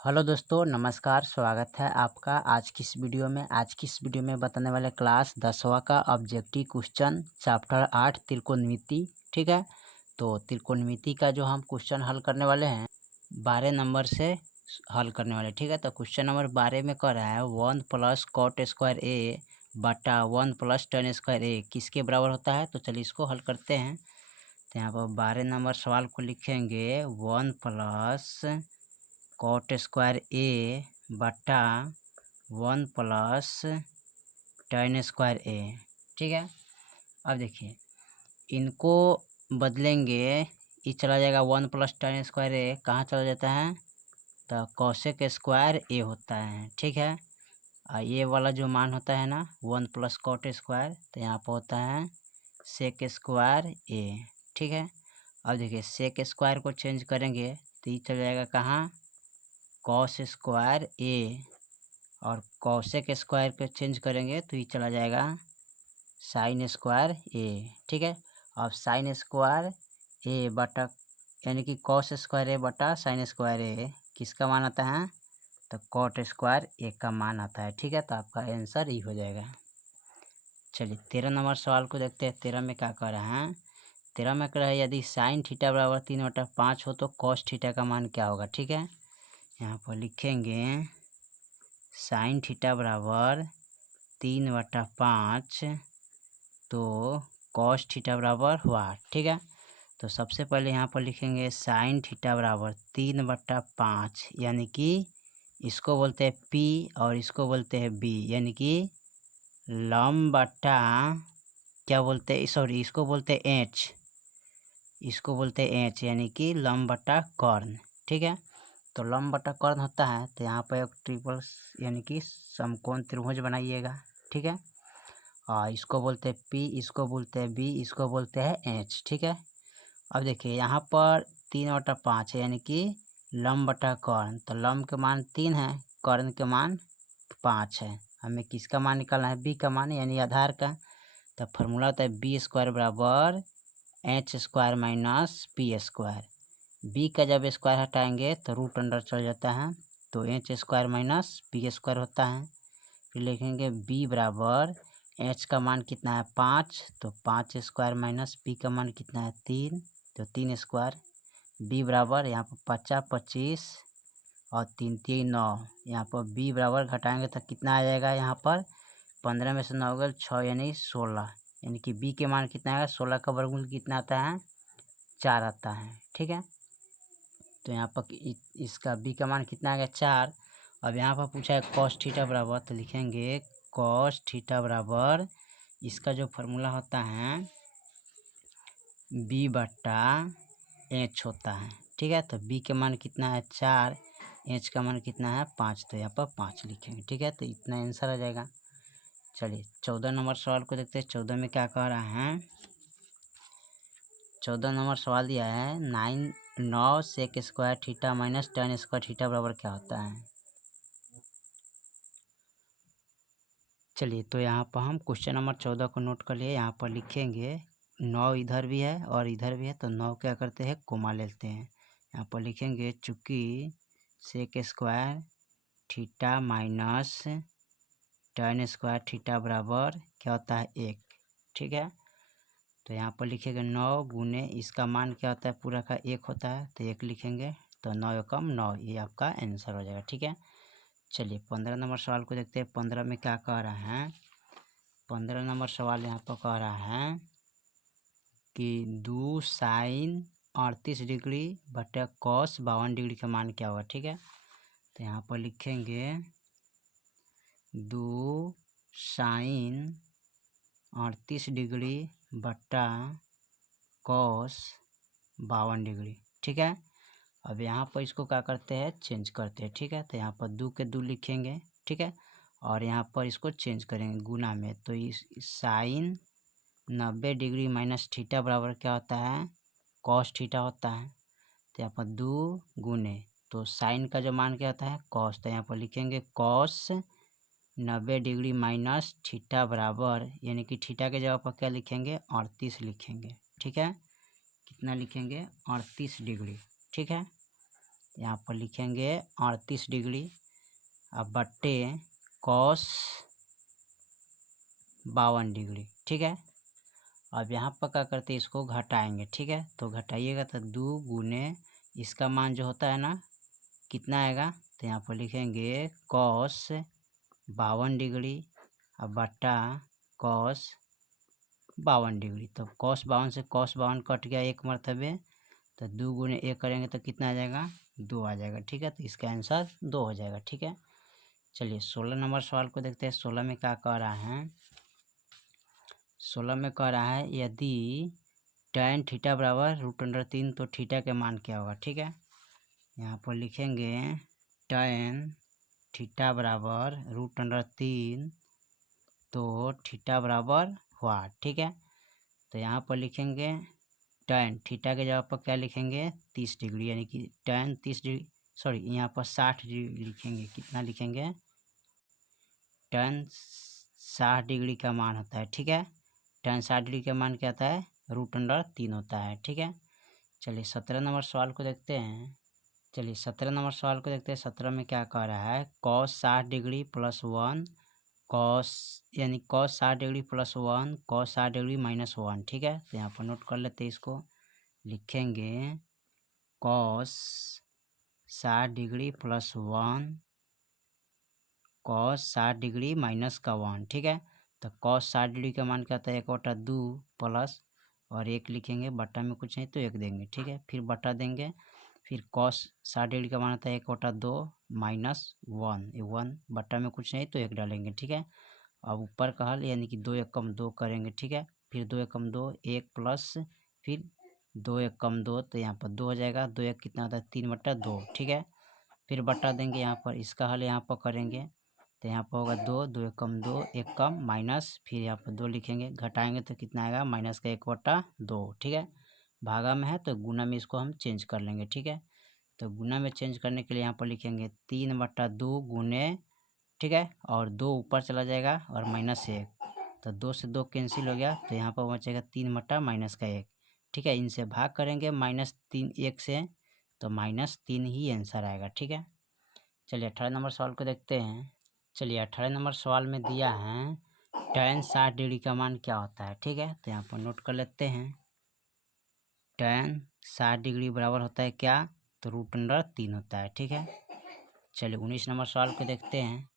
Hello दोस्तों, नमस्कार। स्वागत है आपका आज की इस वीडियो में बताने वाले क्लास 10वां का ऑब्जेक्टिव क्वेश्चन चैप्टर 8 त्रिकोणमिति। ठीक है, तो त्रिकोणमिति का जो हम क्वेश्चन हल करने वाले हैं 12 नंबर से हल करने वाले। ठीक है, तो क्वेश्चन नंबर 12 में कह रहा है 1 प्लस कॉट स्क्वायर ए बटा 1 प्लस टेन स्क्वायर ए किसके बराबर होता है। तो चलिए इसको हल करते हैं। तो यहाँ पर 12 नंबर सवाल को लिखेंगे 1 प्लस कॉट स्क्वायर ए बटा 1 प्लस टेन स्क्वायर ए। ठीक है, अब देखिए इनको बदलेंगे, ये चला जाएगा 1 प्लस टेन स्क्वायर ए कहाँ चला जाता है, तो कॉसेक स्क्वायर ए होता है। ठीक है, ये वाला जो मान होता है ना 1 प्लस कॉट स्क्वायर, तो यहाँ पर होता है सेक स्क्वायर ए। ठीक है, अब देखिए सेक स्क्वायर को चेंज करेंगे तो ये चला जाएगा कहाँ, कॉस स्क्वायर ए, और कॉसेक स्क्वायर को चेंज करेंगे तो ये चला जाएगा साइन स्क्वायर ए। ठीक है, अब साइन स्क्वायर ए बटा यानी कि कॉस स्क्वायर ए बटा साइन स्क्वायर ए किसका मान आता है, तो कॉट स्क्वायर ए का मान आता है। ठीक है, तो आपका आंसर ये हो जाएगा। चलिए 13 नंबर सवाल को देखते हैं। 13 में क्या कह रहा है, 13 में कह रहा है यदि साइन थीटा बराबर 3/5 हो तो कॉस थीटा का मान क्या होगा। ठीक है, यहाँ पर लिखेंगे साइन थीटा बराबर 3/5 तो कॉस थीटा बराबर हुआ। ठीक है, तो सबसे पहले यहाँ पर लिखेंगे साइन थीटा बराबर 3/5 यानी कि इसको बोलते हैं पी और इसको बोलते हैं बी, यानी कि लंब बटा क्या बोलते हैं, सॉरी इसको बोलते हैं एच, इसको बोलते हैं एच यानी कि लंब बटा कर्ण। ठीक है, तो लंब बटा कर्ण होता है तो यहाँ पर एक ट्रिपल यानी कि समकोण त्रिभुज बनाइएगा। ठीक है, और इसको बोलते हैं पी, इसको बोलते हैं बी, इसको बोलते हैं एच। ठीक है, अब देखिए यहाँ पर 3/5 है यानी कि लंब बटा कर्ण, तो लंब के मान 3 है, कर्ण के मान 5 है। हमें किसका मान निकालना है, बी का मान यानी आधार का। तो फॉर्मूला होता है बी स्क्वायर बराबर H square minus P square. B का जब स्क्वायर हटाएंगे तो रूट अंडर चल जाता है, तो H square minus P square होता है। फिर लिखेंगे बी बराबर एच का मान कितना है 5, तो 5 स्क्वायर माइनस पी का मान कितना है 3, तो 3 स्क्वायर। बी बराबर यहाँ पर 50 25 और 3 3 9, यहाँ पर बी बराबर घटाएंगे तो कितना आ जाएगा, यहाँ पर 15 में से 9 गल 6 यानी 16, यानी कि बी के मान कितना आएगा, 16 का वर्गमूल कितना आता है 4 आता है। ठीक है, तो यहाँ पर इसका बी का मान कितना आएगा 4। अब यहाँ पर पूछा है कॉस थीटा बराबर, तो लिखेंगे कॉस थीटा बराबर इसका जो फार्मूला होता है बी बटा एच होता है। ठीक है, तो बी के मान कितना है 4, एच का मान कितना है 5, तो यहाँ पर 5 लिखेंगे। ठीक है, तो इतना आंसर आ जाएगा। चलिए 14 नंबर सवाल को देखते हैं। 14 में क्या कह रहा है, 14 नंबर सवाल दिया है 9 sec square theta minus tan square theta बराबर क्या होता है। चलिए तो यहाँ पर हम क्वेश्चन नंबर 14 को नोट कर लिए। यहाँ पर लिखेंगे 9 इधर भी है और इधर भी है, तो 9 क्या करते हैं कोमा लेते हैं। यहाँ पर लिखेंगे चूँकि sec square theta minus tan square theta बराबर क्या होता है 1। ठीक है, तो यहाँ पर लिखेंगे 9 गुने इसका मान क्या होता है पूरा का 1 होता है, तो 1 लिखेंगे, तो 9 एकम 9, ये आपका आंसर हो जाएगा। ठीक है, चलिए 15 नंबर सवाल को देखते हैं। 15 में क्या कह रहा है, 15 नंबर सवाल यहाँ पर कह रहा है कि 2 साइन 38 डिग्री बटे कॉस 52 डिग्री का मान क्या होगा। ठीक है, तो यहाँ पर लिखेंगे 2 साइन 38 डिग्री बटा कॉस 52 डिग्री। ठीक है, अब यहाँ पर इसको क्या करते हैं चेंज करते हैं। ठीक है, तो यहाँ पर 2 के 2 लिखेंगे। ठीक है, और यहाँ पर इसको चेंज करेंगे गुना में, तो इस साइन 90 डिग्री माइनस थीटा बराबर क्या होता है कॉस थीटा होता है। तो यहाँ पर 2 गुने, तो साइन का जो मान क्या होता है कॉस, तो यहाँ पर लिखेंगे कॉस 90 डिग्री माइनस थीटा बराबर यानी कि थीटा के जगह पर क्या लिखेंगे 38 लिखेंगे। ठीक है, कितना लिखेंगे 38 डिग्री। ठीक है, यहाँ पर लिखेंगे 38 डिग्री अब बट्टे कॉस 52 डिग्री। ठीक है, अब यहाँ पर क्या करते हैं, इसको घटाएंगे। ठीक है, तो घटाइएगा तो 2 गुने इसका मान जो होता है ना कितना आएगा, तो यहाँ पर लिखेंगे कॉस 52 डिग्री अब बट्टा कॉस 52 डिग्री। तो कॉस 52 से कॉस 52 कट गया एक मरतबे, तो 2 गुने 1 करेंगे तो कितना आ जाएगा, 2 आ जाएगा। ठीक है, तो इसका आंसर 2 हो जाएगा। ठीक है, चलिए 16 नंबर सवाल को देखते हैं। 16 में क्या कह रहा है, 16 में कह रहा है यदि tan थीटा बराबर √3 तो थीटा के मान क्या होगा। ठीक है, यहाँ पर लिखेंगे tan थीटा बराबर √3 तो थीटा बराबर हुआ। ठीक है, तो यहाँ पर लिखेंगे tan थीटा के जगह पर क्या लिखेंगे 30 डिग्री, यानी कि tan 30 डिग्री, सॉरी यहाँ पर 60 डिग्री लिखेंगे। कितना लिखेंगे, tan 60 डिग्री का मान होता है। ठीक है, tan 60 डिग्री का मान क्या होता है, √3 होता है। ठीक है, चलिए 17 नंबर सवाल को देखते हैं। 17 में क्या कह रहा है, cos 60 डिग्री प्लस 1 cos यानी cos 60 degree plus 1 cos 60 degree minus 1। ठीक है, तो यहाँ पर नोट कर लेते हैं, इसको लिखेंगे cos 60 degree plus 1 cos 60 degree minus का 1। ठीक है, तो cos 60 डिग्री का मान क्या होता है, 1/2 प्लस और 1 लिखेंगे, बट्टा में कुछ नहीं तो 1 देंगे। ठीक है, फिर बट्टा देंगे, फिर cos 60 डिग्री का मान होता है 1/2 माइनस 1, 1 बट्टा में कुछ नहीं तो 1 डालेंगे। ठीक है, अब ऊपर का हल यानी कि 2 1 कम 2 करेंगे। ठीक है, फिर 2 1 कम 2 1 प्लस फिर 2 1 कम 2, तो यहाँ पर 2 हो जाएगा। 2 1 कितना होता है, 3/2। ठीक है, फिर बट्टा देंगे, यहाँ पर इसका हल यहाँ पर करेंगे, तो यहाँ पर होगा 2 2 1 कम 2 1 कम माइनस, फिर यहाँ पर 2 लिखेंगे, घटाएंगे तो कितना आएगा, माइनस का 1/2। ठीक है, भागा में है तो गुना में इसको हम चेंज कर लेंगे। ठीक है, तो गुना में चेंज करने के लिए यहाँ पर लिखेंगे 3/2 गुने, ठीक है, और 2 ऊपर चला जाएगा और माइनस 1, तो 2 से 2 कैंसिल हो गया, तो यहाँ पर बचेगा 3 बटा माइनस का 1। ठीक है, इनसे भाग करेंगे -3 1 से, तो -3 ही आंसर आएगा। ठीक है, चलिए 18 नंबर सवाल को देखते हैं। चलिए 18 नंबर सवाल में दिया है tan 60 डिग्री का मान क्या होता है। ठीक है, तो यहाँ पर नोट कर लेते हैं, tan 60 डिग्री बराबर होता है क्या, तो √3 होता है। ठीक है, चलिए 19 नंबर सवाल को देखते हैं।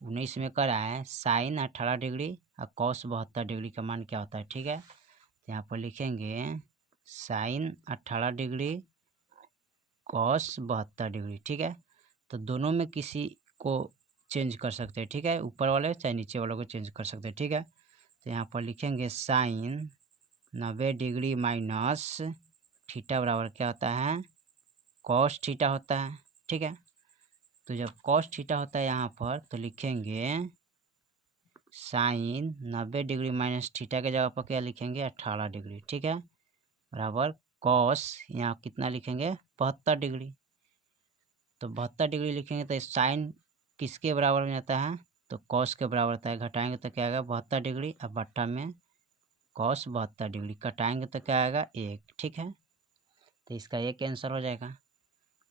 19 में कह रहा है sin 18 डिग्री और cos 72 डिग्री का मान क्या होता है। ठीक है, तो यहाँ पर लिखेंगे sin 18 डिग्री cos 72 डिग्री। ठीक है, तो दोनों में किसी को चेंज कर सकते हैं। ठीक है, ऊपर वाले चाहे नीचे वालों को चेंज कर सकते हैं। ठीक है, तो यहाँ पर लिखेंगे sin 90 डिग्री माइनस थीटा बराबर क्या होता है, cos थीटा होता है। ठीक है, तो जब cos थीटा होता है यहाँ पर, तो लिखेंगे sin 90 डिग्री माइनस थीटा के जगह पर क्या लिखेंगे, 18 डिग्री। ठीक है, बराबर cos यहाँ कितना लिखेंगे, 72 डिग्री। तो 72 डिग्री लिखेंगे तो साइन किसके बराबर में आता है, तो cos के बराबर आता है। घटाएंगे तो क्या आएगा, 72 डिग्री, अब बट्टा में cos 72 डिग्री, कटाएंगे तो क्या आएगा, 1। ठीक है, तो इसका एक आंसर हो जाएगा।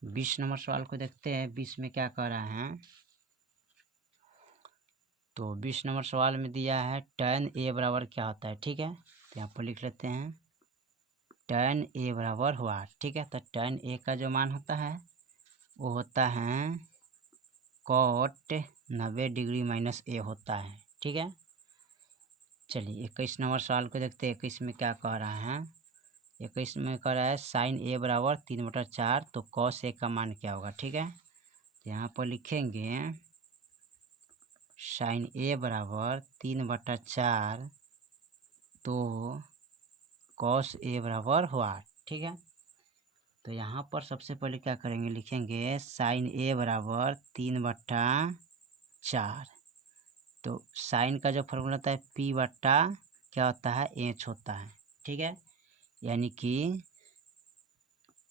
20 नंबर सवाल को देखते हैं। 20 में क्या कह रहा है, तो 20 नंबर सवाल में दिया है tan a बराबर क्या होता है। ठीक है, तो यहाँ पर लिख लेते हैं tan a बराबर हुआ। ठीक है, तो tan a का जो मान होता है वो होता है cot 90 डिग्री माइनस a होता है। ठीक है, चलिए 21 नंबर सवाल को देखते हैं। 21 में क्या कह रहा है, 21 में कह रहा है sin a बराबर 3/4, तो cos a का मान क्या होगा। ठीक है, तो यहाँ पर लिखेंगे sin a बराबर 3/4, तो cos a बराबर हुआ। ठीक है, तो यहाँ पर सबसे पहले क्या करेंगे, लिखेंगे sin a बराबर 3/4, तो साइन का जो फॉर्मूला होता है p बट्टा क्या होता है, h होता है। ठीक है, यानी कि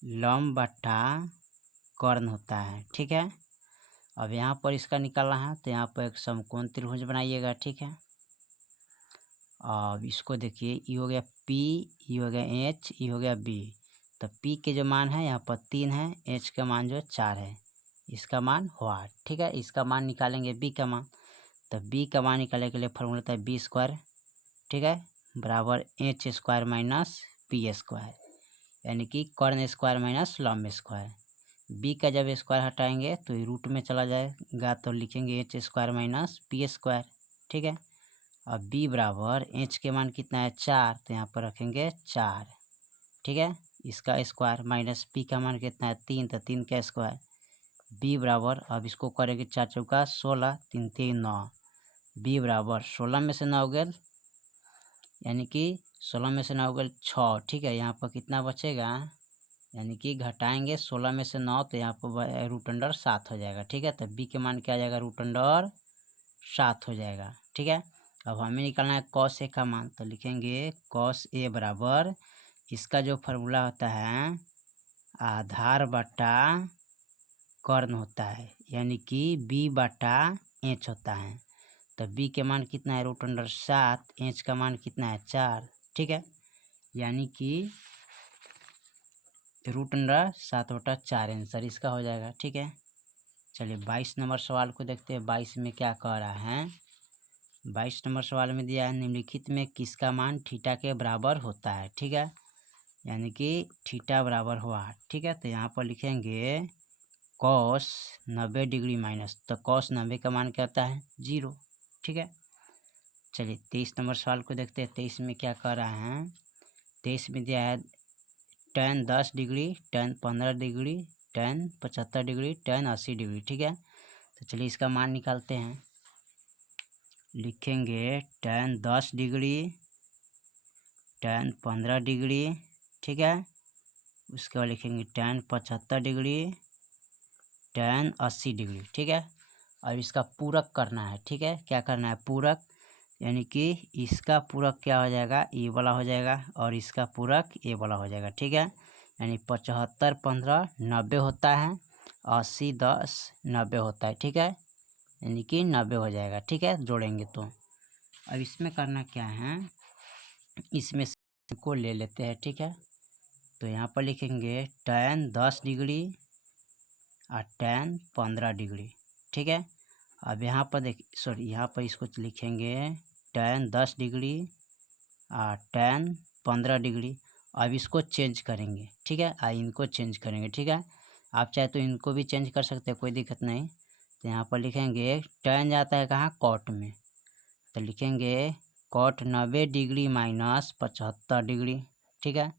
लंब बट्टा कर्ण होता है। ठीक है, अब यहाँ पर इसका निकालना है, तो यहाँ पर एक समकोण त्रिभुज बनाइएगा। ठीक है, अब इसको देखिए, ये हो गया P, ये हो गया H, ये हो गया B, तो पी के जो मान है यहाँ पर 3 है, एच का मान जो है 4 है, इसका मान वाट। ठीक है, इसका मान निकालेंगे बी का मान। तो बी का मान निकालने के लिए फॉर्मूला होता है बी स्क्वायर, ठीक है, बराबर H square minus P square, यानी कि कॉर्न स्क्वायर माइनस लॉम्ब स्क्वायर। बी का जब स्क्वायर हटाएंगे तो ये रूट में चला जाएगा, तो लिखेंगे H square minus P square. ठीक है, अब बी बराबर एच के मान कितना है 4, तो यहाँ पर रखेंगे 4। ठीक है, इसका स्क्वायर माइनस पी का मान कितना है 3, तो 3 का स्क्वायर। बी बराबर, अब इसको करेंगे 4 चौका 16, 3 3 9। बी बराबर 16 में से 9 गए, यानी कि 16 में से 9 गए 6। ठीक है, यहाँ पर कितना बचेगा, यानी कि घटाएंगे 16 में से 9, तो यहाँ पर रूट अंडर 7 हो जाएगा। ठीक है, तो बी के मान क्या आ जाएगा, रूट अंडर 7 हो जाएगा। ठीक है, अब हमें निकालना है कॉस ए का मान, तो लिखेंगे कॉस ए बराबर, इसका जो फार्मूला होता है आधार बटा कर्ण होता है, यानी कि बी बटा एच होता है। तो बी के मान कितना है, रूट अंडर 7, एच का मान कितना है 4। ठीक है, यानी कि रूट अंडर 7/4 आंसर इसका हो जाएगा। ठीक है, चलिए 22 नंबर सवाल को देखते हैं। 22 में क्या कह रहा है, 22 नंबर सवाल में दिया है निम्नलिखित में किसका मान थीटा के बराबर होता है। ठीक है, यानी कि थीटा बराबर हुआ। ठीक है, तो यहाँ पर लिखेंगे कॉस 90 डिग्री माइनस, तो कॉस 90 का मान क्या होता है 0। ठीक है, चलिए 23 नंबर सवाल को देखते हैं। 23 में क्या कह रहा है, 23 में दिया है tan 10 degree, tan 15 degree, tan 75 degree, tan 80 degree. ठीक है, तो चलिए इसका मान निकालते हैं। लिखेंगे tan 10 डिग्री, tan 15 डिग्री, ठीक है, उसके बाद लिखेंगे tan 75 डिग्री, tan 80 डिग्री। ठीक है, अब इसका पूरक करना है। ठीक है, क्या करना है, पूरक, यानी कि इसका पूरक क्या हो जाएगा, ए वाला हो जाएगा, और इसका पूरक ए वाला हो जाएगा। ठीक है, यानी 75 15 90 होता है, 80 10 90 होता है। ठीक है, यानी कि 90 हो जाएगा। ठीक है, जोड़ेंगे तो अब इसमें करना क्या है, इसमें से को ले लेते हैं। ठीक है, तो यहाँ पर लिखेंगे tan 10 डिग्री और tan 15 डिग्री। ठीक है, अब यहाँ पर यहाँ पर इसको लिखेंगे tan 10 डिग्री और tan 15 डिग्री। अब इसको चेंज करेंगे। ठीक है, इनको चेंज करेंगे। ठीक है, आप चाहे तो इनको भी चेंज कर सकते हैं, कोई दिक्कत नहीं। तो यहाँ पर लिखेंगे tan जाता है कहाँ, कॉट में, तो लिखेंगे कॉट 90 डिग्री माइनस 75 डिग्री। ठीक है,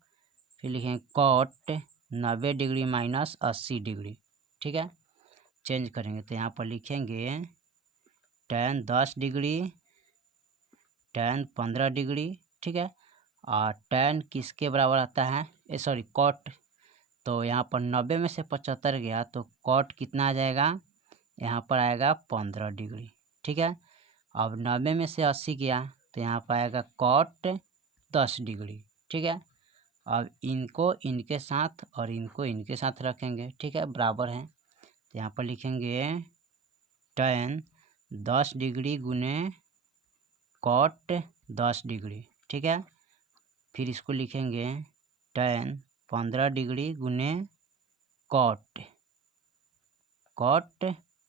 फिर लिखेंगे कॉट 90 डिग्री माइनस 80 डिग्री। ठीक है, चेंज करेंगे तो यहाँ पर लिखेंगे tan 10 डिग्री, tan 15 डिग्री। ठीक है, और tan किसके बराबर आता है, कॉट, तो यहाँ पर 90 में से 75 गया तो कॉट कितना आ जाएगा, यहाँ पर आएगा 15 डिग्री। ठीक है, अब 90 में से 80 गया तो यहाँ पर आएगा कॉट 10 डिग्री। ठीक है, अब इनको इनके साथ और इनको इनके साथ रखेंगे। ठीक है, बराबर है, तो यहाँ पर लिखेंगे tan 10 डिग्री गुने कॉट 10 डिग्री। ठीक है, फिर इसको लिखेंगे tan 15 डिग्री गुने कॉट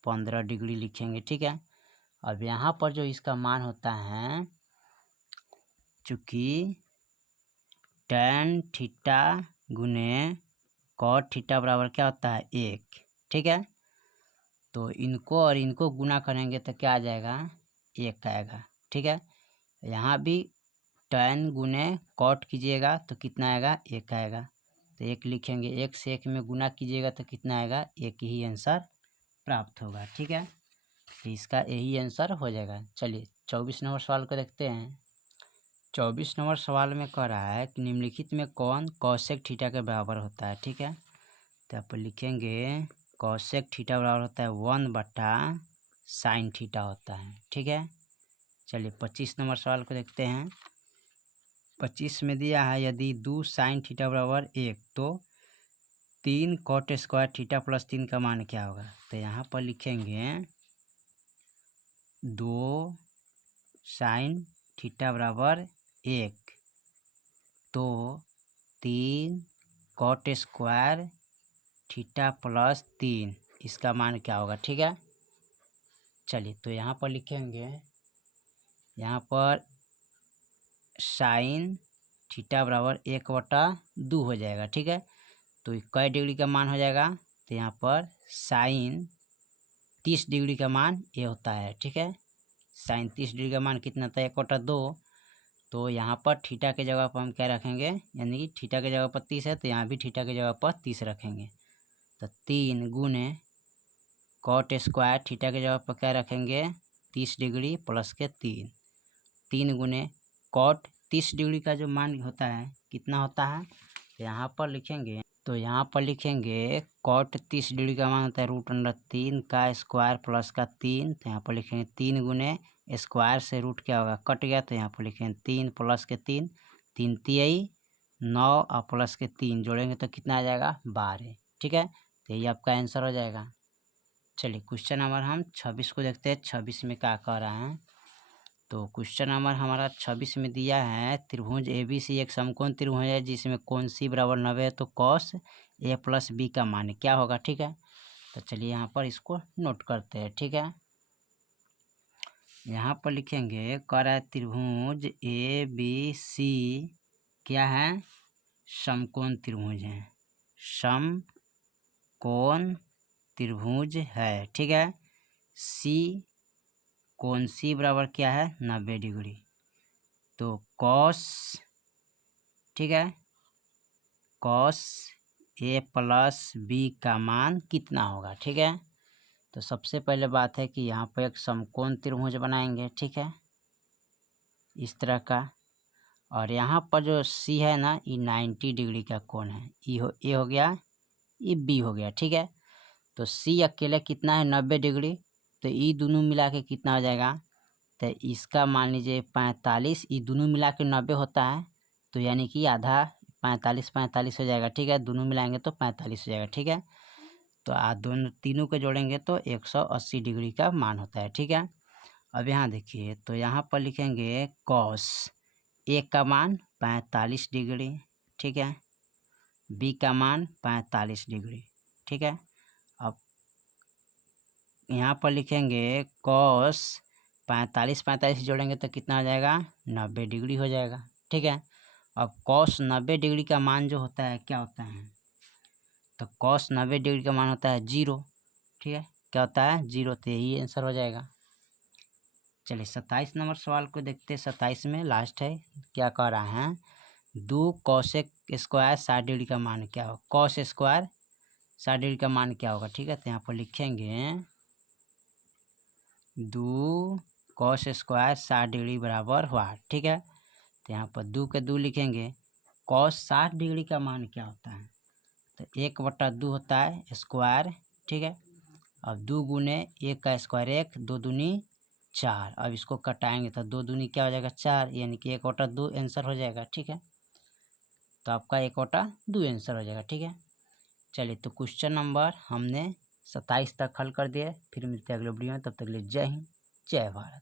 15 डिग्री लिखेंगे। ठीक है, अब यहाँ पर जो इसका मान होता है, चूँकि tan थीटा गुने कॉट थीटा बराबर क्या होता है 1। ठीक है, तो इनको और इनको गुना करेंगे तो क्या आ जाएगा, 1 आएगा। ठीक है, यहाँ भी tan गुने कॉट कीजिएगा तो कितना आएगा, 1 आएगा, तो 1 लिखेंगे। 1 से 1 में गुना कीजिएगा तो कितना आएगा, 1 ही आंसर प्राप्त होगा। ठीक है, तो इसका यही आंसर हो जाएगा। चलिए 24 नंबर सवाल को देखते हैं। 24 नंबर सवाल में कह रहा है कि निम्नलिखित में कौन कॉसेक थीटा के बराबर होता है। ठीक है, तो आप लिखेंगे कॉसेक थीटा बराबर होता है 1/sin थीटा होता है। ठीक है, चलिए 25 नंबर सवाल को देखते हैं। 25 में दिया है यदि 2 sin थीटा बराबर 1 तो 3 cot स्क्वायर थीटा प्लस 3 का मान क्या होगा। तो यहाँ पर लिखेंगे 2 sin थीटा बराबर 1 तो 3 कॉट स्क्वायर थीटा प्लस 3 इसका मान क्या होगा। ठीक है, चलिए तो यहाँ पर लिखेंगे, यहाँ पर साइन थीटा बराबर 1/2 हो जाएगा। ठीक है, तो कै डिग्री का मान हो जाएगा, तो यहाँ पर साइन 30 डिग्री का मान ये होता है। ठीक है, साइन 30 डिग्री का मान कितना था, 1/2। तो यहाँ पर थीटा के जगह पर हम क्या रखेंगे, यानी कि थीटा के जगह पर 30 है, तो यहाँ भी थीटा के जगह पर 30 रखेंगे। तो 3 गुने कॉट स्क्वायर थीटा के जगह पर क्या रखेंगे, 30 डिग्री प्लस के 3 गुने कॉट 30 डिग्री का जो मान होता है कितना होता है, तो यहाँ पर लिखेंगे, तो यहाँ पर लिखेंगे कॉट 30 डिग्री का मान होता है √3 का स्क्वायर प्लस का 3। तो यहाँ पर लिखेंगे 3 गुने स्क्वायर से रूट क्या होगा, कट गया, तो यहाँ पर लिखेंगे 3 प्लस के 3, 3 तिहाई 9 और प्लस के 3 जोड़ेंगे तो कितना आ जाएगा, 12। ठीक है, तो यही आपका आंसर हो जाएगा। चलिए क्वेश्चन नंबर हम 26 को देखते हैं, 26 में क्या कह रहा है। तो क्वेश्चन नंबर हमारा 26 में दिया है, त्रिभुज ABC एक समकोण त्रिभुज है जिसमें कोण C बराबर 90 है, तो कॉस A प्लस B का मान क्या होगा। ठीक है, तो चलिए यहाँ पर इसको नोट करते हैं। ठीक है, यहाँ पर लिखेंगे, कह रहा है त्रिभुज ABC क्या है, समकोण त्रिभुज है, समकोण त्रिभुज है। ठीक है, कोण C बराबर क्या है, 90 डिग्री। तो कॉस, ठीक है, कॉस A प्लस B का मान कितना होगा। ठीक है, तो सबसे पहले बात है कि यहाँ पर एक समकोण त्रिभुज बनाएंगे। ठीक है, इस तरह का, और यहाँ पर जो C है ना, ये 90 डिग्री का कोण है, ये हो गया, ये B हो गया। ठीक है, तो C अकेले कितना है, 90 डिग्री, तो ये दोनों मिला के कितना हो जाएगा, तो इसका मान लीजिए 45, ये दोनों मिला के 90 होता है, तो यानी कि आधा 45 हो जाएगा। ठीक है, दोनों मिलाएंगे तो 45 हो जाएगा। ठीक है, तो दोनों तीनों को जोड़ेंगे तो 180 डिग्री का मान होता है। ठीक है, अब यहाँ देखिए, तो यहाँ पर लिखेंगे कॉस A का मान 45 डिग्री। ठीक है, B का मान 45 डिग्री। ठीक है, अब यहाँ पर लिखेंगे कॉस 45 जोड़ेंगे तो कितना हो जाएगा, 90 डिग्री हो जाएगा। ठीक है, अब कॉस 90 डिग्री का मान जो होता है क्या होता है, तो कॉस 90 डिग्री का मान होता है 0। ठीक है, क्या होता है, 0, तो यही आंसर हो जाएगा। चलिए 27 नंबर सवाल को देखते हैं। 27 में लास्ट है, क्या कह रहा है, 2 कॉसेक स्क्वायर 60 डिग्री का मान क्या होगा, कॉस स्क्वायर 60 डिग्री का मान क्या होगा। ठीक है, तो यहाँ पर लिखेंगे 2 कॉस स्क्वायर 60 डिग्री बराबर हुआ। ठीक है, तो यहाँ पर 2 के 2 लिखेंगे, कॉस 60 डिग्री का मान क्या होता है, तो 1/2 होता है स्क्वायर। ठीक है, अब 2 गुने 1 का स्क्वायर 1, 2 दूनी 4, अब इसको कटाएंगे तो 2 दूनी क्या हो जाएगा, 4, यानी कि 1/2 आंसर हो जाएगा। ठीक है, तो आपका 1/2 आंसर हो जाएगा। ठीक है, चलिए तो क्वेश्चन नंबर हमने 27 तक हल कर दिए, फिर मिलते हैं अगले वीडियो में, तब तक के लिए जय हिंद, जय भारत।